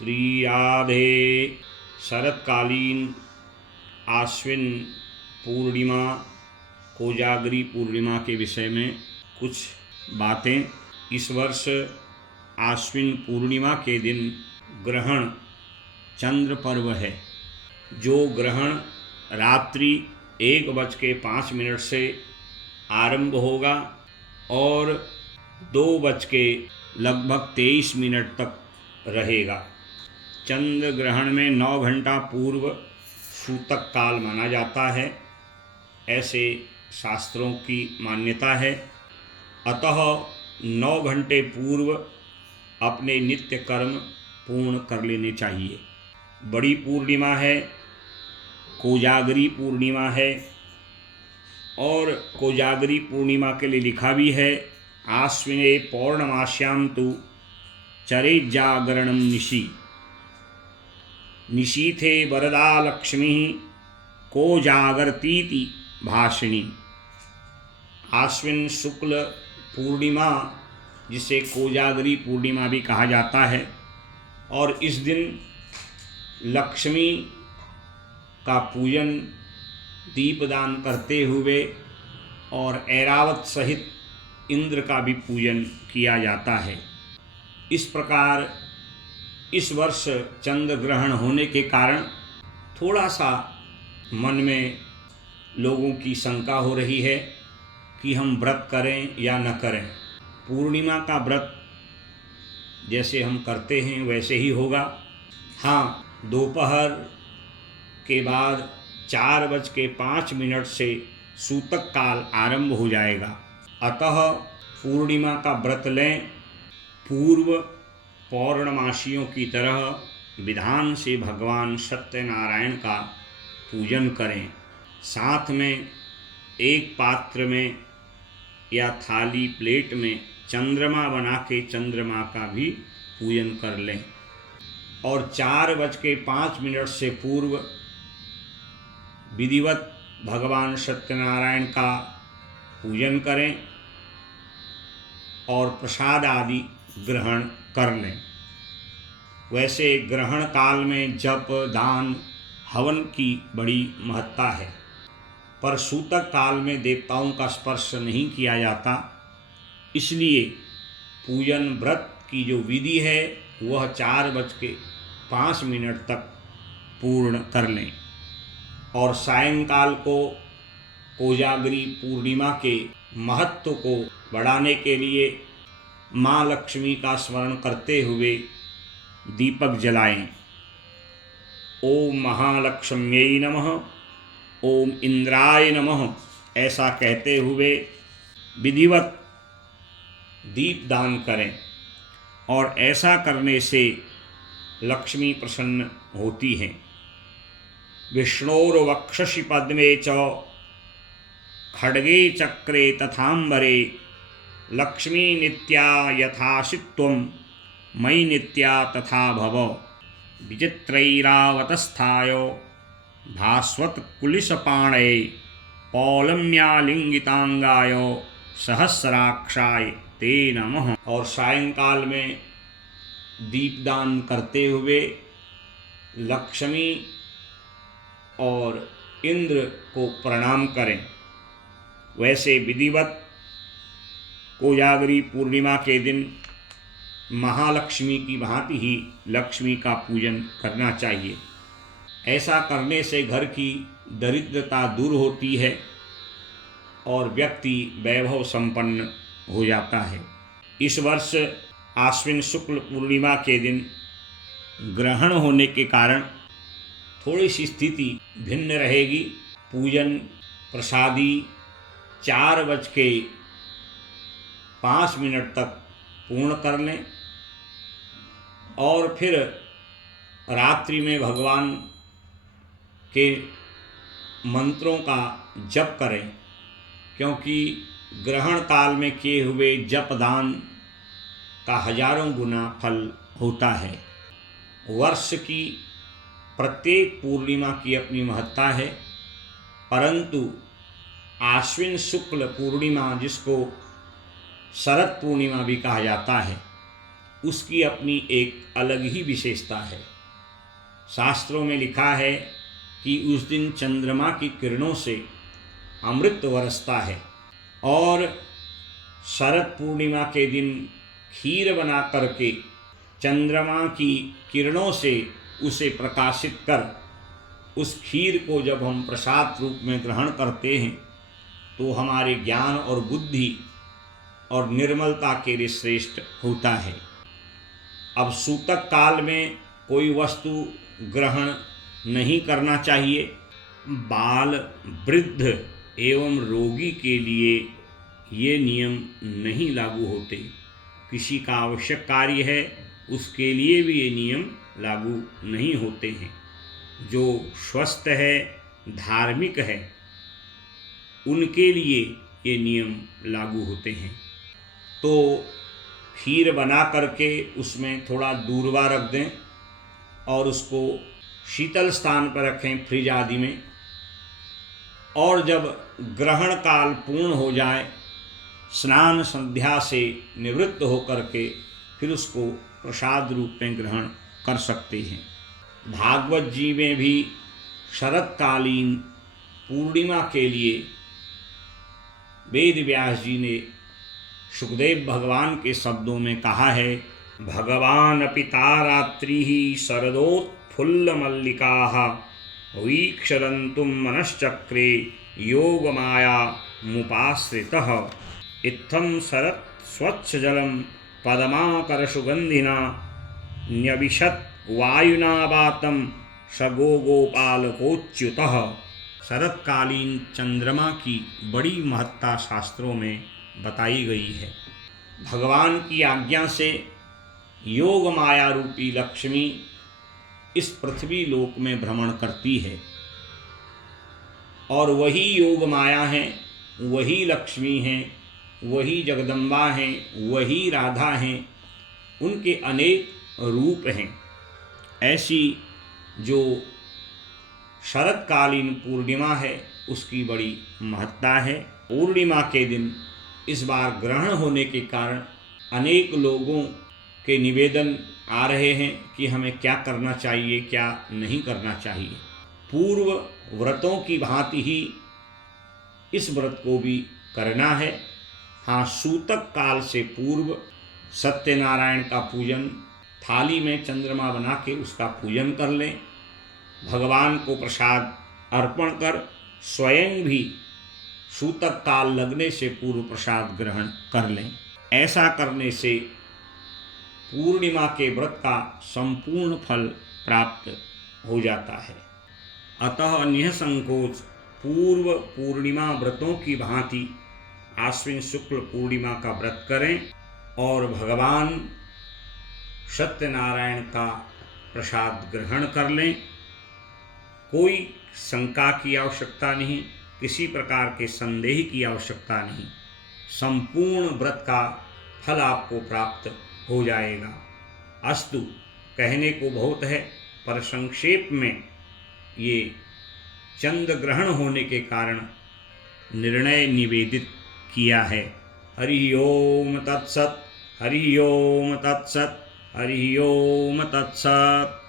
श्री राधे। शरतकालीन आश्विन पूर्णिमा कोजागरी पूर्णिमा के विषय में कुछ बातें। इस वर्ष आश्विन पूर्णिमा के दिन ग्रहण चंद्र पर्व है। जो ग्रहण रात्रि 1:05 से आरंभ होगा और 2:23 तक रहेगा। चंद्र ग्रहण में 9 घंटा पूर्व सूतक काल माना जाता है, ऐसे शास्त्रों की मान्यता है। अतः 9 घंटे पूर्व अपने नित्य कर्म पूर्ण कर लेने चाहिए। बड़ी पूर्णिमा है, कोजागरी पूर्णिमा है, और कोजागरी पूर्णिमा के लिए लिखा भी है, आश्विने पौर्णमास्यां तु चरे जागरणम निशि निशीथे वरदा लक्ष्मी को जागरतीति भाषिणी। आश्विन शुक्ल पूर्णिमा, जिसे कोजागरी पूर्णिमा भी कहा जाता है, और इस दिन लक्ष्मी का पूजन दीपदान करते हुए और ऐरावत सहित इंद्र का भी पूजन किया जाता है। इस प्रकार इस वर्ष चंद्र ग्रहण होने के कारण थोड़ा सा मन में लोगों की शंका हो रही है कि हम व्रत करें या न करें। पूर्णिमा का व्रत जैसे हम करते हैं वैसे ही होगा। हाँ, दोपहर के बाद 4:05 से सूतक काल आरंभ हो जाएगा। अतः पूर्णिमा का व्रत लें। पूर्व पौर्णमासियों की तरह विधान से भगवान सत्यनारायण का पूजन करें। साथ में एक पात्र में या थाली प्लेट में चंद्रमा बना के चंद्रमा का भी पूजन कर लें। और 4:05 से पूर्व विधिवत भगवान सत्यनारायण का पूजन करें और प्रसाद आदि ग्रहण कर लें। वैसे ग्रहण काल में जप, दान, हवन की बड़ी महत्ता है, पर सूतक काल में देवताओं का स्पर्श नहीं किया जाता। इसलिए पूजन व्रत की जो विधि है वह 4:05 तक पूर्ण कर लें। और सायंकाल को कोजागरी पूर्णिमा के महत्व को बढ़ाने के लिए माँ लक्ष्मी का स्मरण करते हुए दीपक जलाएं। ओम महालक्ष्म्यै नमः, ओम इंद्राय नमः, ऐसा कहते हुए विधिवत दीपदान करें। और ऐसा करने से लक्ष्मी प्रसन्न होती हैं। विष्णोर्वक्षसि पद्मे च खड्गे चक्रे तथांबरे लक्ष्मी नित्या यथासित्वं मयि नित्या तथा भव। विचित्रैरावतस्थाय भास्वत्कुलिशपाणये पौलम्यालिंगितांगाय सहस्राक्षाय ते नमः। और सायंकाल में दीपदान करते हुए लक्ष्मी और इंद्र को प्रणाम करें। वैसे विधिवत कोजागरी पूर्णिमा के दिन महालक्ष्मी की भांति ही लक्ष्मी का पूजन करना चाहिए। ऐसा करने से घर की दरिद्रता दूर होती है और व्यक्ति वैभव संपन्न हो जाता है। इस वर्ष आश्विन शुक्ल पूर्णिमा के दिन ग्रहण होने के कारण थोड़ी सी स्थिति भिन्न रहेगी। पूजन प्रसादी 4:05 तक पूर्ण कर लें और फिर रात्रि में भगवान के मंत्रों का जप करें, क्योंकि ग्रहण काल में किए हुए जप दान का हजारों गुना फल होता है। वर्ष की प्रत्येक पूर्णिमा की अपनी महत्ता है, परंतु आश्विन शुक्ल पूर्णिमा, जिसको शरद पूर्णिमा भी कहा जाता है, उसकी अपनी एक अलग ही विशेषता है। शास्त्रों में लिखा है कि उस दिन चंद्रमा की किरणों से अमृत बरसता है और शरद पूर्णिमा के दिन खीर बना करके चंद्रमा की किरणों से उसे प्रकाशित कर उस खीर को जब हम प्रसाद रूप में ग्रहण करते हैं तो हमारे ज्ञान और बुद्धि और निर्मलता के लिए श्रेष्ठ होता है। अब सूतक काल में कोई वस्तु ग्रहण नहीं करना चाहिए। बाल, वृद्ध एवं रोगी के लिए ये नियम नहीं लागू होते। किसी का आवश्यक कार्य है उसके लिए भी ये नियम लागू नहीं होते हैं। जो स्वस्थ है, धार्मिक है, उनके लिए ये नियम लागू होते हैं। तो खीर बना करके उसमें थोड़ा दूरवा रख दें और उसको शीतल स्थान पर रखें, फ्रिज आदि में। और जब ग्रहण काल पूर्ण हो जाए, स्नान संध्या से निवृत्त होकर के फिर उसको प्रसाद रूप में ग्रहण कर सकते हैं। भागवत जी में भी शरतकालीन पूर्णिमा के लिए वेद व्यास जी ने सुखदेव भगवान के शब्दों में कहा है, भगवान पिता रात्रि शरदोत्फुल्ल मल्लिका वीक्षरन्तुं मनश्चक्रे योग माया मुपाश्रितः इत्थं शरत् स्वच्छ जलम पदमाकर सुगंधिना न्यविशत वायुना वातम सगो गोपालकोच्युतः। शरतकालीन चंद्रमा की बड़ी महत्ता शास्त्रों में बताई गई है। भगवान की आज्ञा से योग माया रूपी लक्ष्मी इस पृथ्वी लोक में भ्रमण करती है और वही योग माया है, वही लक्ष्मी हैं, वही जगदम्बा हैं, वही राधा हैं। उनके अनेक रूप हैं। ऐसी जो शरतकालीन पूर्णिमा है उसकी बड़ी महत्ता है। पूर्णिमा के दिन इस बार ग्रहण होने के कारण अनेक लोगों के निवेदन आ रहे हैं कि हमें क्या करना चाहिए, क्या नहीं करना चाहिए। पूर्व व्रतों की भांति ही इस व्रत को भी करना है। हाँ, सूतक काल से पूर्व सत्यनारायण का पूजन, थाली में चंद्रमा बना के उसका पूजन कर लें। भगवान को प्रसाद अर्पण कर स्वयं भी सूतक काल लगने से पूर्व प्रसाद ग्रहण कर लें। ऐसा करने से पूर्णिमा के व्रत का संपूर्ण फल प्राप्त हो जाता है। अतः निःसंकोच पूर्व पूर्णिमा व्रतों की भांति आश्विन शुक्ल पूर्णिमा का व्रत करें और भगवान सत्यनारायण का प्रसाद ग्रहण कर लें। कोई शंका की आवश्यकता नहीं, किसी प्रकार के संदेह की आवश्यकता नहीं। संपूर्ण व्रत का फल आपको प्राप्त हो जाएगा। अस्तु, कहने को बहुत है पर संक्षेप में ये चंद्र ग्रहण होने के कारण निर्णय निवेदित किया है। हरि ओम तत्सत, हरि ओम तत्सत, हरि ओम तत्सत।